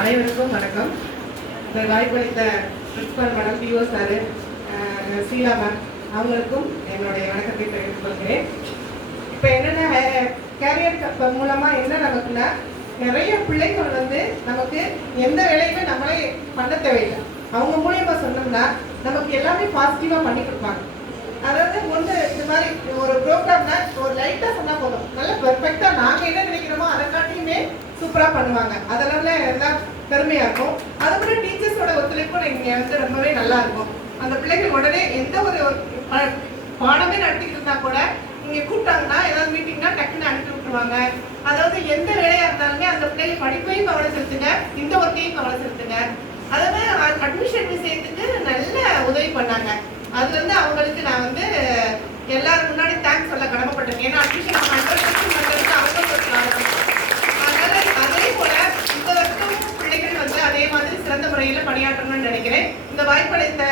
அனைவருக்கும் வணக்கம். இந்த வாய்ப்பளித்த பிரின்சிபல் மேடம், பிஓ சார், சீலா மேம் அவங்களுக்கும் என்னுடைய வணக்கத்தை தெரிவித்துக் கொள்கிறேன். இப்போ என்னென்ன கேரியர் மூலமாக என்ன நமக்குன்னா, நிறைய பிள்ளைகள் நமக்கு எந்த வேலையுமே நம்மளே பண்ண தேவையில்லை. அவங்க மூலியமா சொன்னோம்னா நமக்கு எல்லாமே பாசிட்டிவாக பண்ணி கொடுப்பாங்க. அதாவது ஒன்று இந்த மாதிரி ஒரு ப்ரோக்ராம்னா ஒரு லைட்டாக சொன்னால் போதும், நல்லா பெர்ஃபெக்டாக நாங்கள் என்ன நினைக்கிறோமோ அதை காட்டியுமே சூப்பராக பண்ணுவாங்க. அதனால எல்லாம் பெருமையாக இருக்கும். அதை விட டீச்சர்ஸோட ஒத்துழைப்பும் இங்கே ரொம்பவே நல்லா இருக்கும். அந்த பிள்ளைகள் உடனே எந்த ஒரு பாடமே நடத்திட்டு இருந்தா கூட இங்கே கூப்பிட்டாங்கன்னா ஏதாவது மீட்டிங்னா டக்குன்னு அனுப்பி விட்டுருவாங்க. அதாவது எந்த வேலையாக இருந்தாலுமே அந்த பிள்ளைகள் படிப்பையும் கவனம் செலுத்துங்க, இந்த ஒர்க்கையும் கவனம் செலுத்துங்க. அதாவது அட்மிஷன் விஷயத்துக்கு நல்ல உதவி பண்ணாங்க. அதுலேருந்து அவங்களுக்கு நான் எல்லாரும் முன்னாடி தேங்க்ஸ் சொல்ல கடமைப்பட்டேன். ஏன்னா அட்மிஷன் 100% பண்ணுறதுக்கு அவங்க அதனால அதே போல இந்த வருஷம் பிள்ளைகள் அதே மாதிரி சிறந்த முறையில் பணியாற்றணும்னு நினைக்கிறேன். இந்த வாய்ப்பளித்த